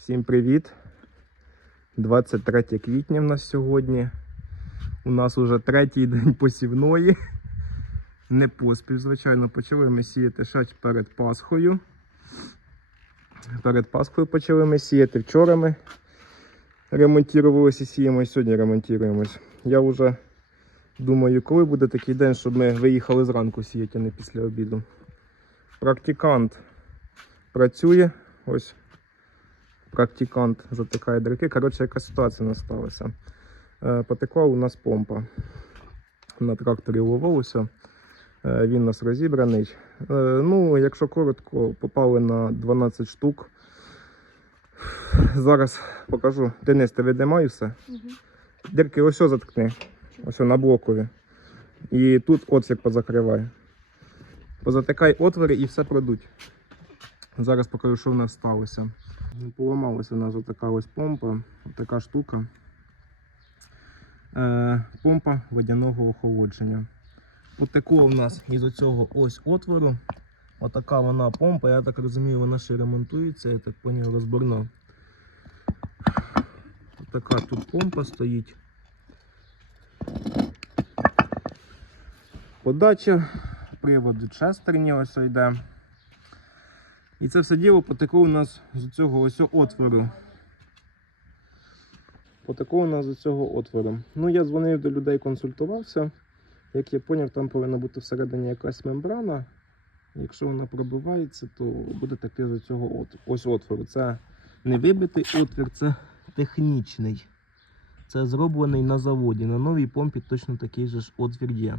Всім привіт! 23 квітня в нас сьогодні. У нас уже третій день посівної. Не поспіль, звичайно, почали ми сіяти ще перед Пасхою. Перед Пасхою почали ми сіяти. Вчора ми ремонтувалися і сіємо, і сьогодні ремонтуємось. Я вже думаю, коли буде такий день, щоб ми виїхали зранку сіяти, а не після обіду. Практикант працює. Ось практикант затикає дірки. Коротше, яка ситуація насталася. Е, Потекла у нас помпа. На тракторі ловилося. Е, Він у нас розібраний. Е, Ну, якщо коротко, попали на 12 штук. Зараз покажу. Денис, ти віднімай все. Дірки ось заткни. Ось на блокові. І тут отсік позакривай. Позатикай отвори і все продуть. Зараз покажу, що в нас сталося. Поламалася у нас отака ось помпа, така штука. Е, помпа водяного охолодження. Потекло в нас із оцього ось отвору. Отака вона помпа, я так розумію, вона ще ремонтується, я так поняв, розборна. Така тут помпа стоїть. Подача приводу шестерні ось йде. І це все діло потекло у нас з цього ось отвору. Потекло у нас з цього отвору. Ну, я дзвонив до людей, консультувався. Як я зрозумів, там повинна бути всередині якась мембрана. Якщо вона пробивається, то буде текти з цього ось отвору. Це не вибитий отвір, це технічний. Це зроблений на заводі. На новій помпі точно такий же ж отвір є.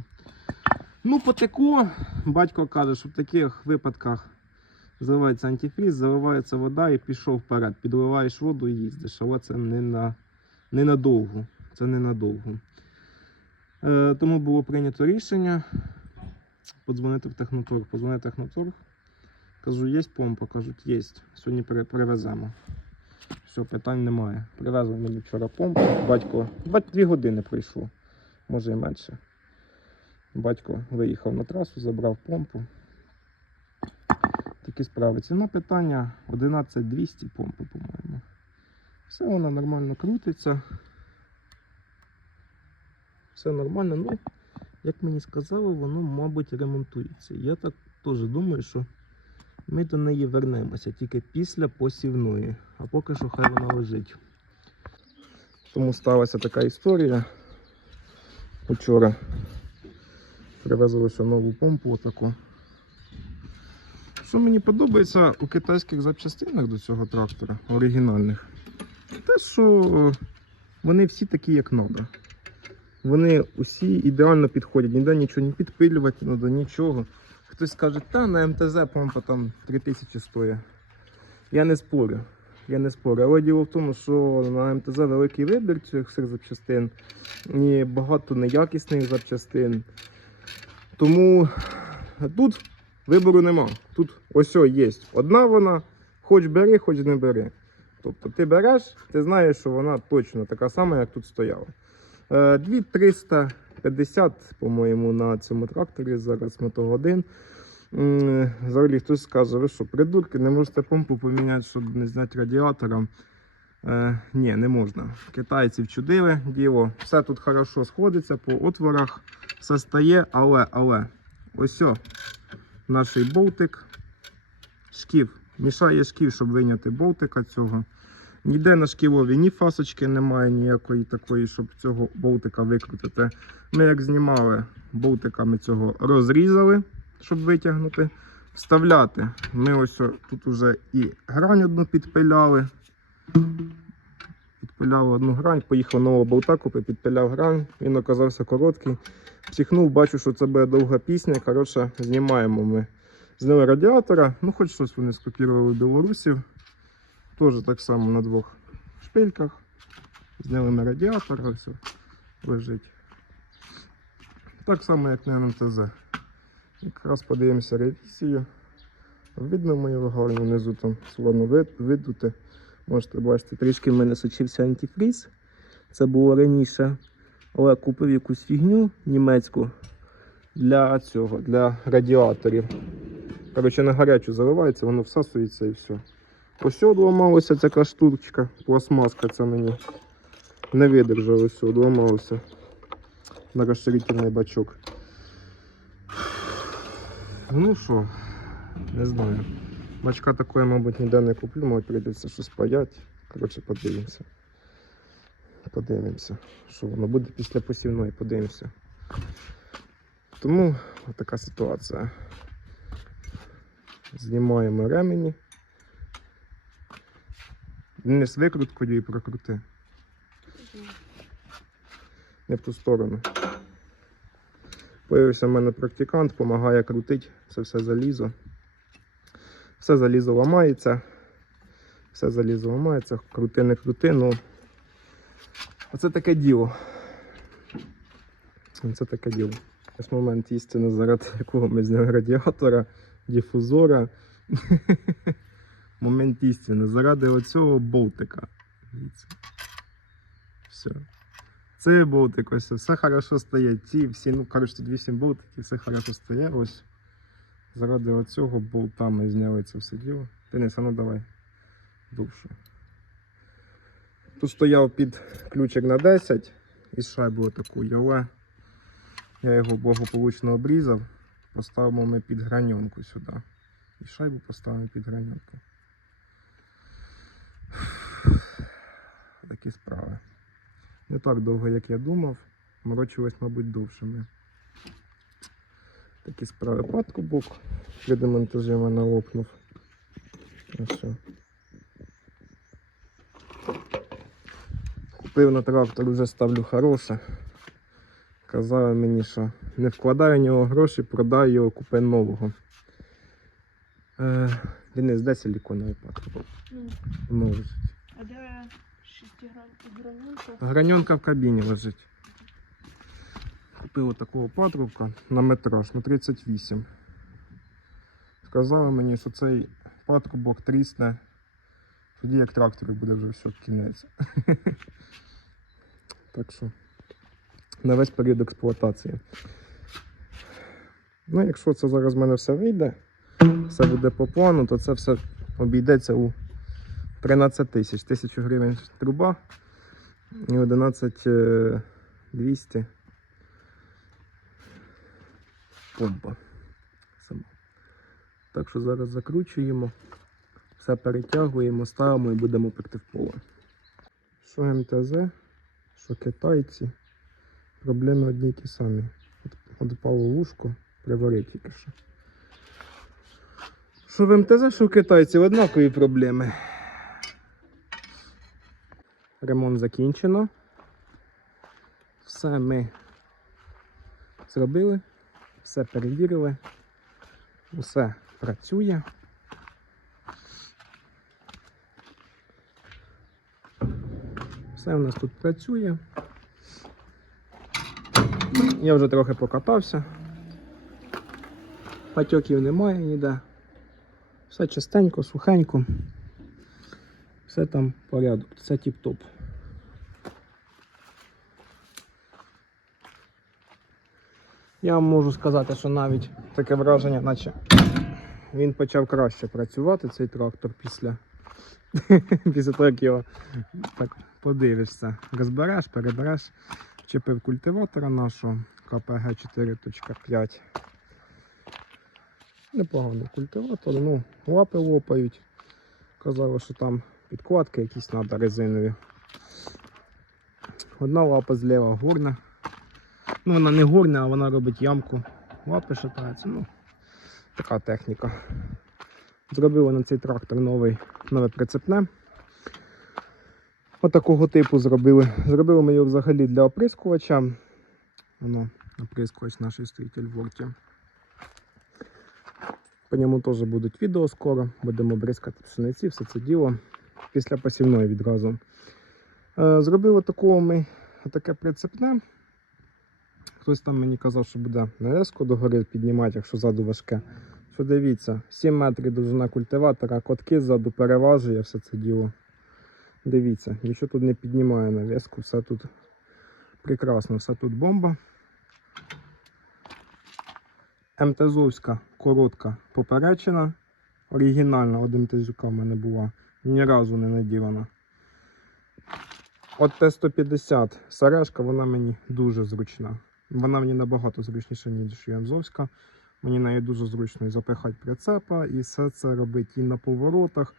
Ну, потекло. Батько каже, що в таких випадках зливається антифріз, заливається вода і пішов вперед. Підливаєш воду і їздиш. Але це не на, не надовго. Це не надовго. Е, тому було прийнято рішення подзвонити в техноторг. Подзвонив техноторг. Кажу, є помпа? Кажуть, є. Сьогодні перевеземо. Все, питань немає. Привезли мені вчора помпу. Батько 2 години прийшло, може і менше. Батько виїхав на трасу, забрав помпу. Такі справи. Ціна питання 11200 помпи, по-моєму. Все вона нормально крутиться. Все нормально. Ну, як мені сказали, воно, мабуть, ремонтується. Я так теж думаю, що ми до неї вернемося тільки після посівної. А поки що хай вона лежить. Тому сталася така історія. Учора привезли ще нову помпу отаку. Що мені подобається у китайських запчастинах до цього трактора, оригінальних, те, що вони всі такі, як треба. Вони усі ідеально підходять, ніде нічого не підпилювати, треба нічого. Хтось скаже, та на МТЗ помпа там 3000 стоїть. Я не спорю. Я не спорю. Але діло в тому, що на МТЗ великий вибір цих всіх запчастин і багато неякісних запчастин. Тому тут вибору нема. Тут ось є. Одна вона, хоч бери, хоч не бери. Тобто ти береш, ти знаєш, що вона точно така сама, як тут стояла. Е, 2350, по-моєму, на цьому тракторі зараз мотогодин. Взагалі хтось скаже, ви що, придурки, не можете помпу поміняти, щоб не зняти радіатора. Е, ні, не можна. Китайці вчудили діло. Все тут хорошо сходиться по отворах, все стає, але, але, ось о, наш болтик, шків. Мішає шків, щоб виняти болтика цього. Ніде на шківові ні фасочки немає, ніякої такої, щоб цього болтика викрутити. Ми як знімали болтиками цього розрізали, щоб витягнути. Вставляти. Ми ось тут уже і грань одну підпиляли. Підпиляв одну грань, поїхав нового болта купив, підпиляв грань, він оказався короткий. Психнув, бачу, що це буде довга пісня. Коротше, знімаємо ми. Зняли радіатора, ну хоч щось вони скопірували білорусів. Теж так само на двох шпильках. Зняли ми радіатор, ось лежить. Так само, як на НТЗ. Якраз подивимося ревізію. Видно мою гарно внизу там словно вид, видути. Можете бачити, трішки в мене сочився антифріз. Це було раніше. Але купив якусь фігню німецьку для цього, для радіаторів. Коротше, на гарячу заливається, воно всасується і все. Ось одламалася ця яка штучка, пластмаска ця мені. Не видержала, ось одламалася. На розширительний бачок. Ну що, не знаю. Бачка такої, мабуть, ніде не куплю, мабуть, прийдеться щось паяти. Коротше, подивимося. Подивимося, що воно буде після посівної, подивимося. Тому така ситуація. Знімаємо ремені. Не з викруткою і прокрути. Не в ту сторону. Появився в мене практикант, допомагає крутити це все залізо. Все залізо ламається. Все залізо ламається, крути, не крути, ну. Оце таке діло. Це таке діло. Ось момент істини, заради якого ми зняли радіатора, дифузора. Момент істини. Заради оцього болтика. Все. Цей болтик, ось все хорошо стає. Ці всі, ну, коротше, тут 8 болтиків, все хорошо стає. Ось. Заради оцього болта ми зняли це все діло. Денис, а ну давай. Довше. Тут стояв під ключик на 10 із шайбою таку яле. Я його благополучно обрізав. Поставимо ми під граньонку сюди. І шайбу поставимо під граньонку. Такі справи. Не так довго, як я думав. Морочилось, мабуть, довшими. Такі справи. Патрубок для демонтажу мене лопнув. Ось. Купив на трактор, вже ставлю хороше. Казали мені, що не вкладаю в нього гроші, продаю його, купи нового. Е, Денис, де силіконовий патрубок? Ну, Новий. а де шестигранка? Граньонка в кабіні лежить. Купив такого патрубка на метраж на 38. Сказали мені, що цей патрубок трісне. Тоді як трактору буде вже все кінець. Так що на весь період експлуатації. Ну, якщо це зараз в мене все вийде, все буде по плану, то це все обійдеться у 13 тисяч. Тисячу гривень труба і 11 е, 200 помпа. Сама. Так що зараз закручуємо, все перетягуємо, ставимо і будемо пекти в поле. Що МТЗ, що китайці, проблеми одні й ті самі. От вушко, приварив тільки що. Що в МТЗ, що в китайців однакові проблеми. Ремонт закінчено. Все ми зробили, все перевірили, усе працює. Все у нас тут працює. Я вже трохи покатався. Патьоків немає ніде. Все чистенько, сухенько. Все там порядок, все тіп-топ. Я можу сказати, що навіть таке враження, наче він почав краще працювати, цей трактор після, після того, як його так подивишся. Розбереш, перебереш, вчепив культиватора нашого КПГ 4.5. Непоганий культиватор, ну, лапи лопають. Казали, що там підкладки якісь треба резинові. Одна лапа зліва горна. Ну, вона не горна, а вона робить ямку. Лапи шатаються. Ну, така техніка. Зробили на цей трактор новий, нове прицепне. Отакого типу зробили. Зробили ми його взагалі для оприскувача. Воно, оприскувач наш стоїть в Ворті. По ньому теж будуть відео скоро. Будемо бризкати пшениці, все це діло. Після посівної відразу. Е, Зробили такого ми таке прицепне. Хтось там мені казав, що буде нав'язку догори піднімати, якщо ззаду важке. Що дивіться, 7 метрів довжина культиватора, котки ззаду переважує все це діло. Дивіться, нічого тут не піднімає нав'язку, все тут прекрасно, все тут бомба. МТЗовська коротка поперечина. Оригінальна, один МТЗюка в мене була. ні разу не наділена. От Т-150 сережка, вона мені дуже зручна. Вона мені набагато зручніша, ніж Янзовська. Мені нею дуже зручно запихати прицепа, і все це робити і на поворотах.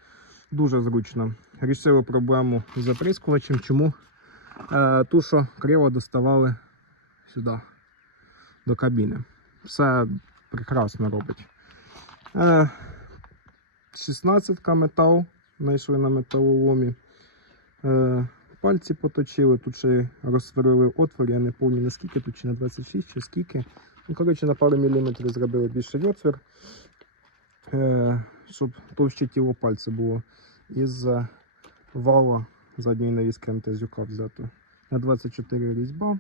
Дуже зручно. Рішили проблему з заприскувачем. Чому? Е, ту, що криво доставали сюди, до кабіни. Все прекрасно робить. Е, 16 метал знайшли на металоломі. Е, пальці поточили, тут ще розсверлили отвор, я не пам'ятаю наскільки, тут чи на 26, чи скільки. Ну, коротше, на пару міліметрів зробили більший отвір, е, щоб товще тіло пальця було. Із вала задньої навіски МТЗюка взято. На 24 різьба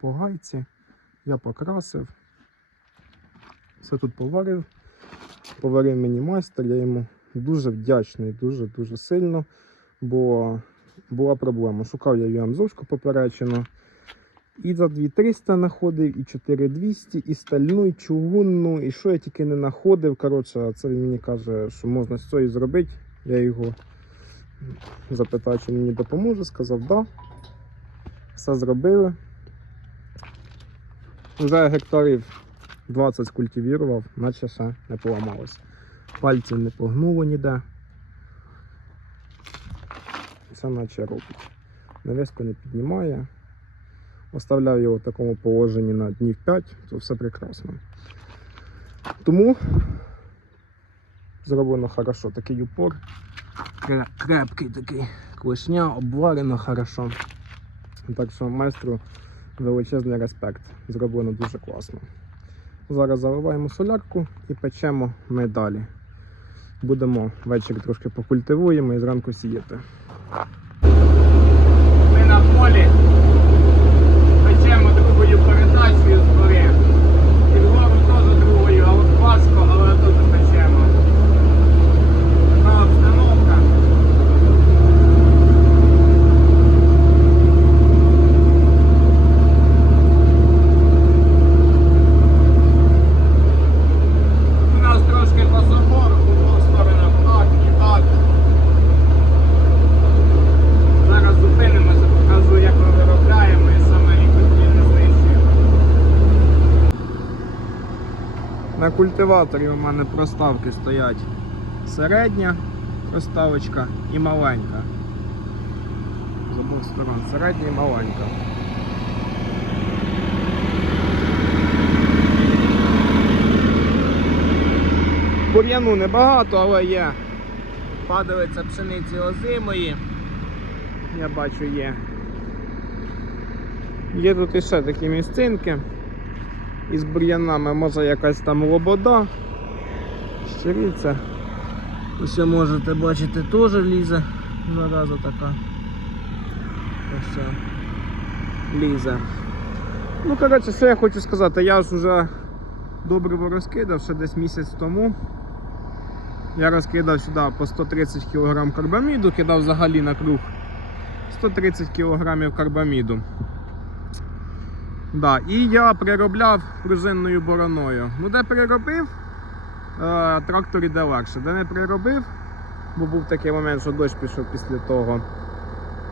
по гайці. Я покрасив. Все тут поварив. Поварив мені майстер, я йому дуже вдячний, дуже-дуже сильно, бо була проблема. Шукав я Ямзовську поперечину. І за 2300 знаходив, і 4200, і стальну, і чугунну, і що я тільки не знаходив. Коротше, це він мені каже, що можна з цією зробити. Я його запитав, чи мені допоможе. Сказав, да. Все зробили. Вже гектарів 20 скультивірував, наче ще не поламалось. Пальців не погнуло ніде. Все наче робить. Навіску не піднімає. Оставляв його в такому положенні на днів 5, то все прекрасно. Тому зроблено хорошо. Такий упор. Крепкий такий клешня, обварено хорошо. Так що майстру величезний респект. Зроблено дуже класно. Зараз заливаємо солярку і печемо ми далі. Будемо ввечері трошки покультивуємо і зранку сіяти. Ми на полі печемо другою передачею з гори. І вгору теж другою, а от важко, але теж печемо. Така обстановка. У нас трошки по забору, по двох сторонах так і так. Зараз зупинимося, покажу, як ми виробляємо і саме не знищуємо. На культиваторі у мене проставки стоять середня проставочка і маленька. З обох сторон середня і маленька. Бур'яну небагато, але є. Падалиця пшениці озимої. Я бачу є. Є тут іще такі місцинки. Із бур'янами може якась там лобода. Щириця. Ось можете бачити теж лізе. Зараза така. Ось. Лізе. Ну, коротше, що я хочу сказати, я ж вже добриво розкидав ще десь місяць тому. Я розкидав сюди по 130 кг карбаміду, кидав взагалі на круг 130 кг карбаміду. Да, і я переробляв пружинною бороною. Ну, де переробив, е, трактор іде легше. Де не переробив, бо був такий момент, що дощ пішов після того,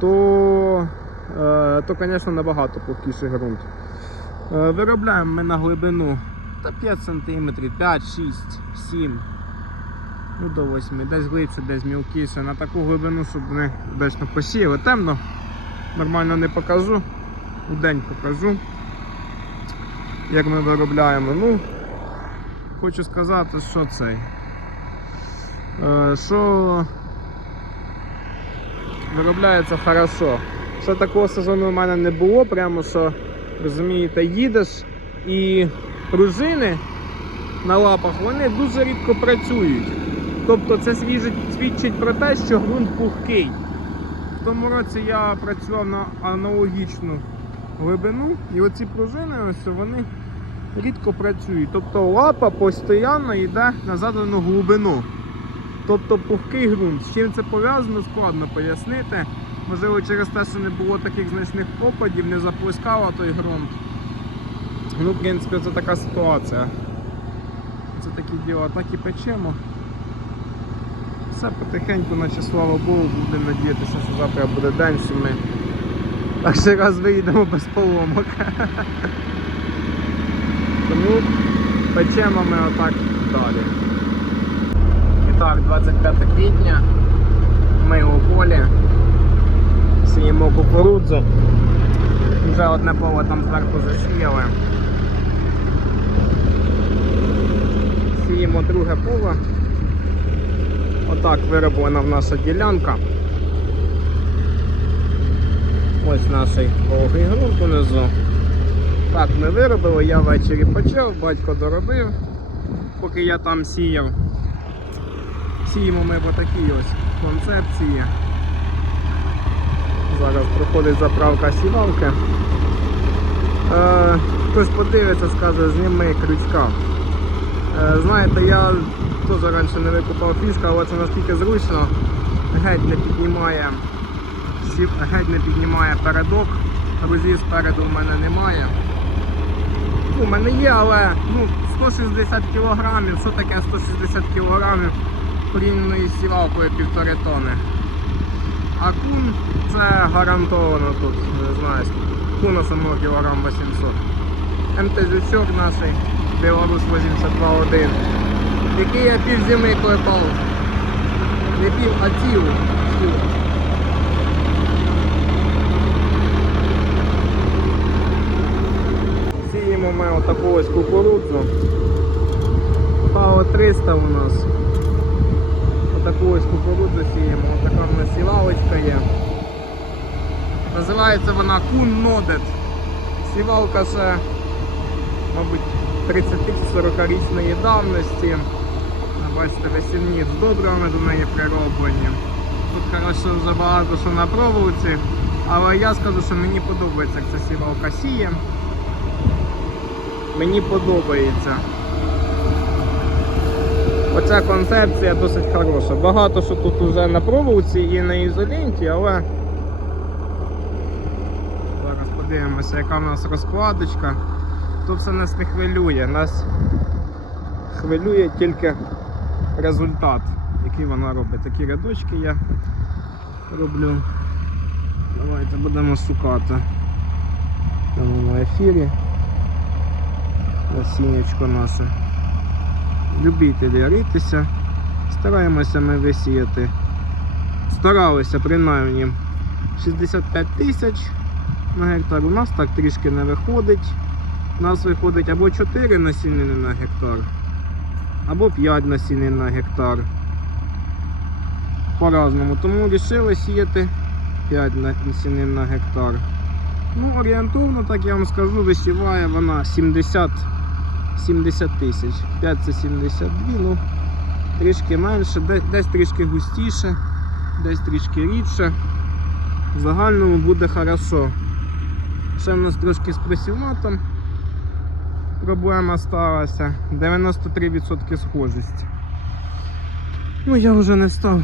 то, е, то звісно, набагато пухкіший ґрунт. Е, виробляємо ми на глибину та 5 см, 5, 6, 7. Ну, до 8, десь глибше, десь мілкіше. На таку глибину, щоб не десь посіяли. Темно, нормально не покажу. У день покажу, як ми виробляємо. Ну, хочу сказати, що цей. Е, що виробляється хорошо. Що такого сезону у мене не було, прямо що, розумієте, їдеш і пружини на лапах вони дуже рідко працюють. Тобто це свідчить про те, що ґрунт пухкий. В тому році я працював на аналогічну глибину, і оці пружини ось вони рідко працюють. Тобто лапа постійно йде на задану глибину. Тобто пухкий ґрунт. З чим це пов'язано, складно пояснити. Можливо, через те, що не було таких значних опадів, не заплескало той ґрунт. Ну, в принципі, це така ситуація. Це такі діла, так і печемо. Все потихеньку, наче слава Богу, будемо надіятися, що завтра буде день, що перший раз виїдемо без поломок. Тому печемо ми отак далі. І так, 25 квітня. Ми у полі. Сіємо кукурудзу. Вже одне поле там зверху засіяли. Сіємо друге поле. Отак вироблена в наша ділянка. Ось наш пологий ґрунт унизу. Так, ми виробили, я ввечері почав, батько доробив, поки я там сіяв. Сіємо ми по такій ось концепції. Зараз проходить заправка сівалки. Е, хтось подивиться, скаже, зніми крючка. Е, знаєте, я теж раніше не викупав фішка, але це настільки зручно. Геть не піднімає, сів- геть не піднімає передок. Грузів спереду в мене немає. Ну, мене є, але ну, 160 кілограмів. Що таке 160 кілограмів порівняно із сівалкою півтори тони. А кун це гарантовано тут, не знаю, куна самого кілограм 800. МТЗ-чок наш Білорус 82.1, який я пів зими клепав. Не пів, а цілу. Отаку ось кукурудзу. ПАО 300 у нас. Отаку ось кукурудзу сіємо, отака в нас сівалочка є. Називається вона Кун Нодет. Сівалка ще, мабуть, 30-40-річної давності. Бачите, весільні з добрами до неї прироблені. Тут хорошо вже багато що на проволоці, але я скажу, що мені подобається, як ця сівалка сіє. Мені подобається. Оця концепція досить хороша. Багато що тут вже на проволоці і на ізоленті, але зараз подивимося, яка в нас розкладочка. Тут все нас не хвилює. Нас хвилює тільки результат, який вона робить. Такі рядочки я роблю. Давайте будемо шукати. Там на ефірі. Насіннячко наше. Любителі ритися. Стараємося ми висіяти. Старалися принаймні 65 тисяч на гектар. У нас так трішки не виходить. У нас виходить або 4 насінини на гектар, або 5 насінин на гектар. По-разному. Тому вирішили сіяти 5 насінин на гектар. Ну, орієнтовно, так я вам скажу, висіває вона 70 70 тисяч. 5 це 72, ну трішки менше, десь трішки густіше, десь трішки рідше. В загальному буде хорошо. Ще в нас трошки з просівматом проблема сталася. 93% схожість. Ну я вже не став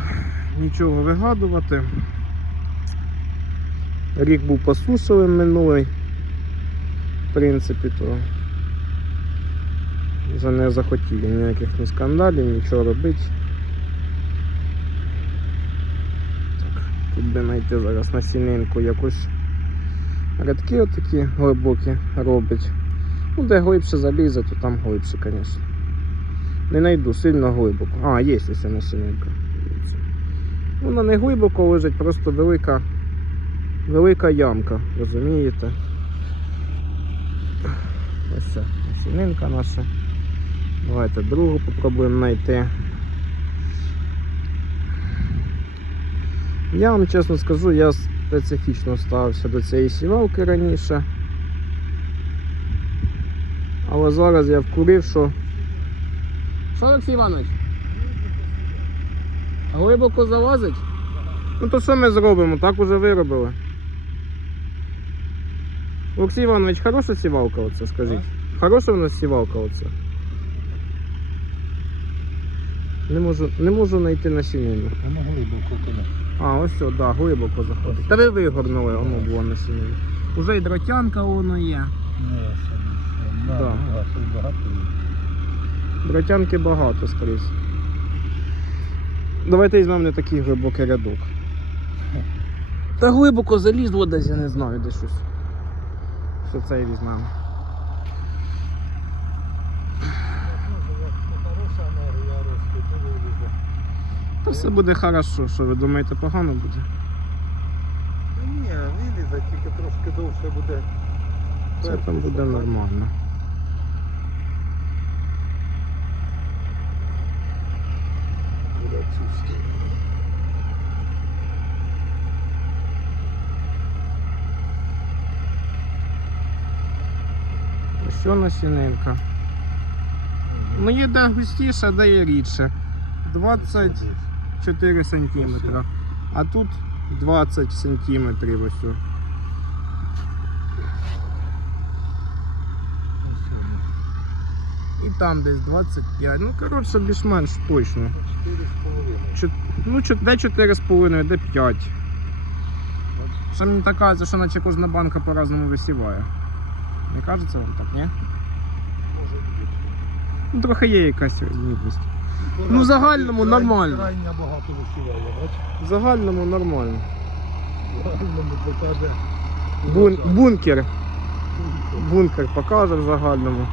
нічого вигадувати. Рік був посушливим минулий. В принципі, то вже не захотіли ніяких ні скандалів, нічого робити. Так, тут би знайти зараз насінинку якусь рядки отакі глибокі робить. Ну, де глибше залізе, то там глибше, звісно. Не знайду сильно глибоко. А, є ось насінинка. Вона не глибоко лежить, просто велика, велика ямка, розумієте? Ось ця насінинка наша. Давайте другу попробуємо знайти. Я вам чесно скажу, я специфічно ставився до цієї сівалки раніше. Але зараз я вкурив, що. Що, Олексій Іванович? Глибоко залазить? Ну то що ми зробимо? Так уже виробили. Олексій Іванович, хороша сівалка оце, скажіть? Хороша в нас сівалка оце? Не можу, не можу знайти насінину. Воно глибоко коли. А, ось все, да, глибоко заходить. Та ви вигорнули, воно було насінина. Уже і дротянка воно є. Ні, ще не все. Да. Да, щось багато є. Дротянки багато скрізь. Давайте візьмемо не такий глибокий рядок. Та глибоко залізло десь, я не знаю, де щось. Що це і візьмемо. Хороша енергія росте, то вилізе. Та все буде хорошо, що ви думаєте, погано буде? Та ні, вилізе, тільки трошки довше буде. Все там буде нормально. Буде чисто. Що насінинка? Ну є де густіше, де є рідше. 24 сантиметра. А тут 20 сантиметрів ось. І там десь 25. Ну, коротше, більш-менш точно. Чотири з половиною. Чот- Ну, де 4,5, де 5. Що мені так кажеться, що наче кожна банка по-разному висіває. Не кажеться вам так, ні? Може бути. Ну, трохи є якась різниця. Ну, в загальному нормально. Крайня багато висіває, бач? В загальному нормально. В загальному покаже. Бун- бункер. Бункер покаже в загальному.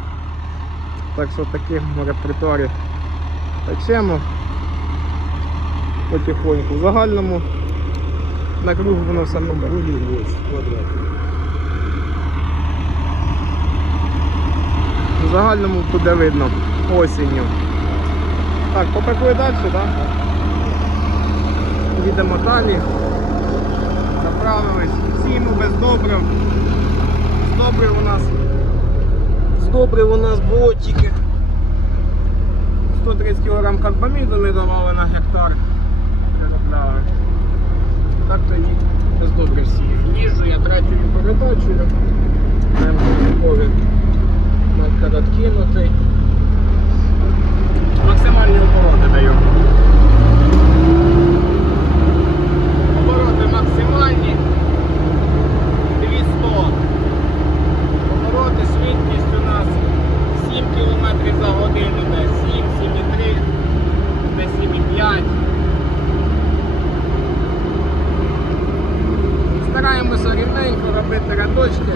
Так що в такому репертуарі печемо потихоньку. В загальному на круг воно все бере. Рулі ось квадрат. В загальному буде видно осінню. Так, попекли далі, так? Їдемо далі. Заправились. Сіму без добрив. З добрив у нас. З добрив у нас було тільки 130 кг карбаміду ми давали на гектар. Переробляли. Так то ні, без добрив сіяв. Їжджу я третьою передачею. МТ-кові маркер відкинутий. Максимальні обороти даю. Обороти максимальні. 200. Обороти, швидкість у нас 7 км за годину, де 7, 7,3, де 7,5. Стараємося рівненько робити рядочки.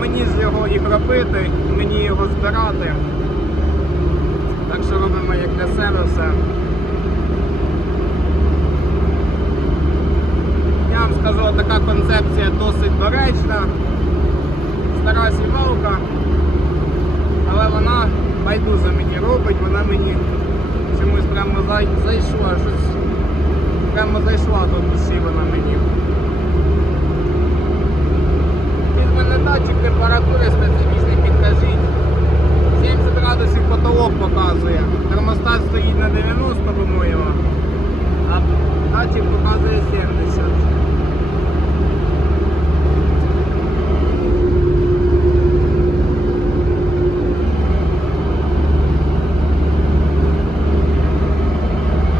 Мені з його їх робити, мені його збирати. Так що робимо як для себе все. Я вам скажу, така концепція досить доречна. Стара сівалка, але вона байдуже мені робить, вона мені чомусь прямо зайшла, щось прямо зайшла до душі вона мені. Від мене датчик температури специфічний підкажіть. 70 градусів потолок показує. Термостат стоїть на 90, по-моєму. А датчик показує 70.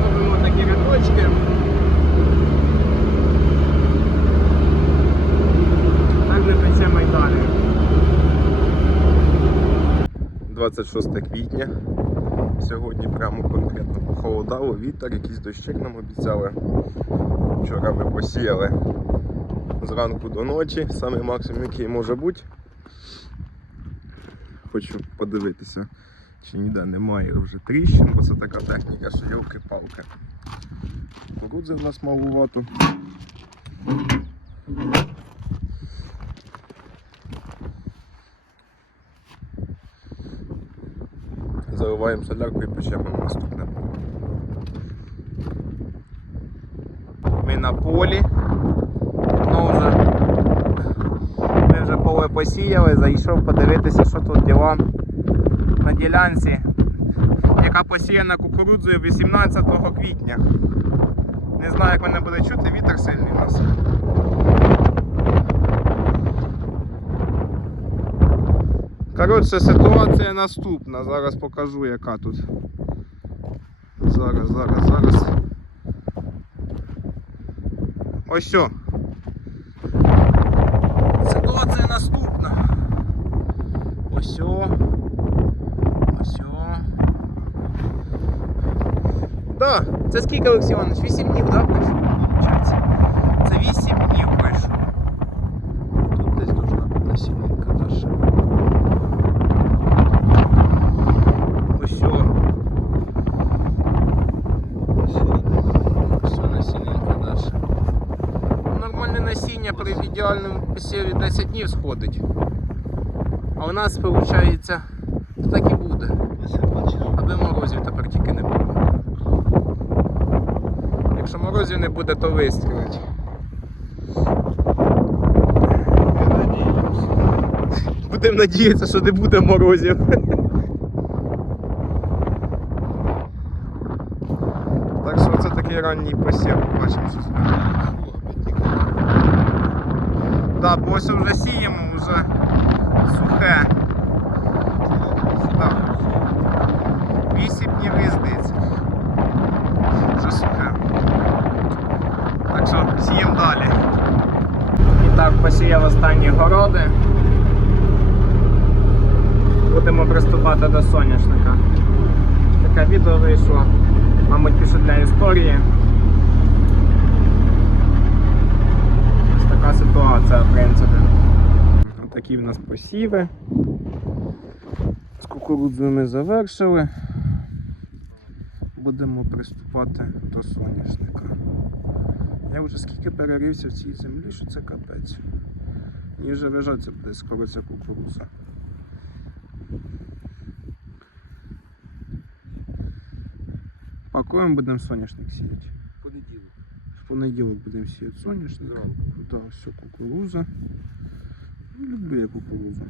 Робимо такі рядочки. Так не печемо й далі. 26 квітня. Сьогодні прямо конкретно похолодало, вітер, якийсь дощик нам обіцяли. Вчора ми посіяли зранку до ночі, самий максимум, який може бути. Хочу подивитися, чи ніде немає вже тріщин, бо це така техніка, що йовки-палки. Кукурудзи в нас малувато. Заливаємо солярку і печемо наступне. Ми на полі. Воно вже. Ми вже поле посіяли, зайшов подивитися, що тут діла на ділянці, яка посіяна кукурудзою 18 квітня. Не знаю, як мене буде чути, вітер сильний у нас. Коротше, ситуація наступна. Зараз покажу, яка тут. Зараз, зараз, зараз. Ось що. Ситуація наступна. Ось. о. Ось. о. Да, Це скільки, Олексій Іванович? 8 днів, так? Получається. Це 8 ідеальному посіві 10 днів сходить. А у нас виходить, так і буде. Аби морозів тепер тільки не було. Якщо морозів не буде, то вистрілить. Будемо надіятися, що не буде морозів. Так що це такий ранній посів, бачимо, що бо ось вже сіємо, вже сухе. Так. 8 днів різниці. Вже сухе. Так що сіємо далі. І так, посіяв останні городи. Будемо приступати до соняшника. Таке відео вийшло, мабуть, більше для історії. Ось така ситуація, в принципі. Такі в нас посіви. З кукурудзою завершили. Будемо приступати до соняшника. Я вже скільки перерився в цій землі, що це капець. Мені вже вижаться буде скоро ця кукурудза. Пакуємо, будемо соняшник сіяти. Понеділок. В понеділок будемо сіяти соняшник. Тут все кукуруза. Ну, Люблю я кукурузу.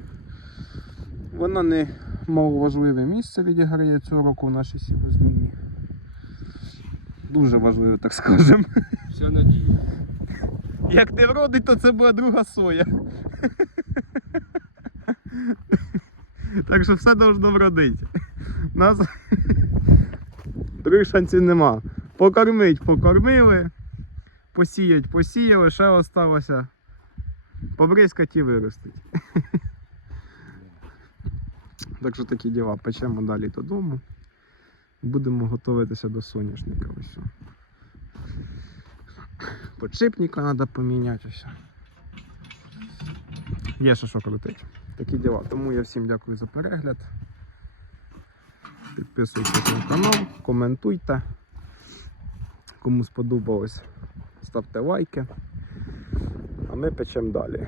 Вона не маловажливе місце відіграє цього року в нашій сівозміні. Дуже важливе, так скажемо. Вся надія. Як не вродить, то це буде друга соя. Так що все должно вродити. Нас других шансів нема. Покормить, покормили, посіять, посіяли, ще осталося побризкати і виростить. Так що такі діла. Печемо далі додому. Будемо готуватися до соняшника. Ось. Подшипника треба поміняти. Ось. Є ще що крутить. Такі діла. Тому я всім дякую за перегляд. Підписуйтесь на канал, коментуйте. Кому сподобалось, ставте лайки. А ми печемо далі.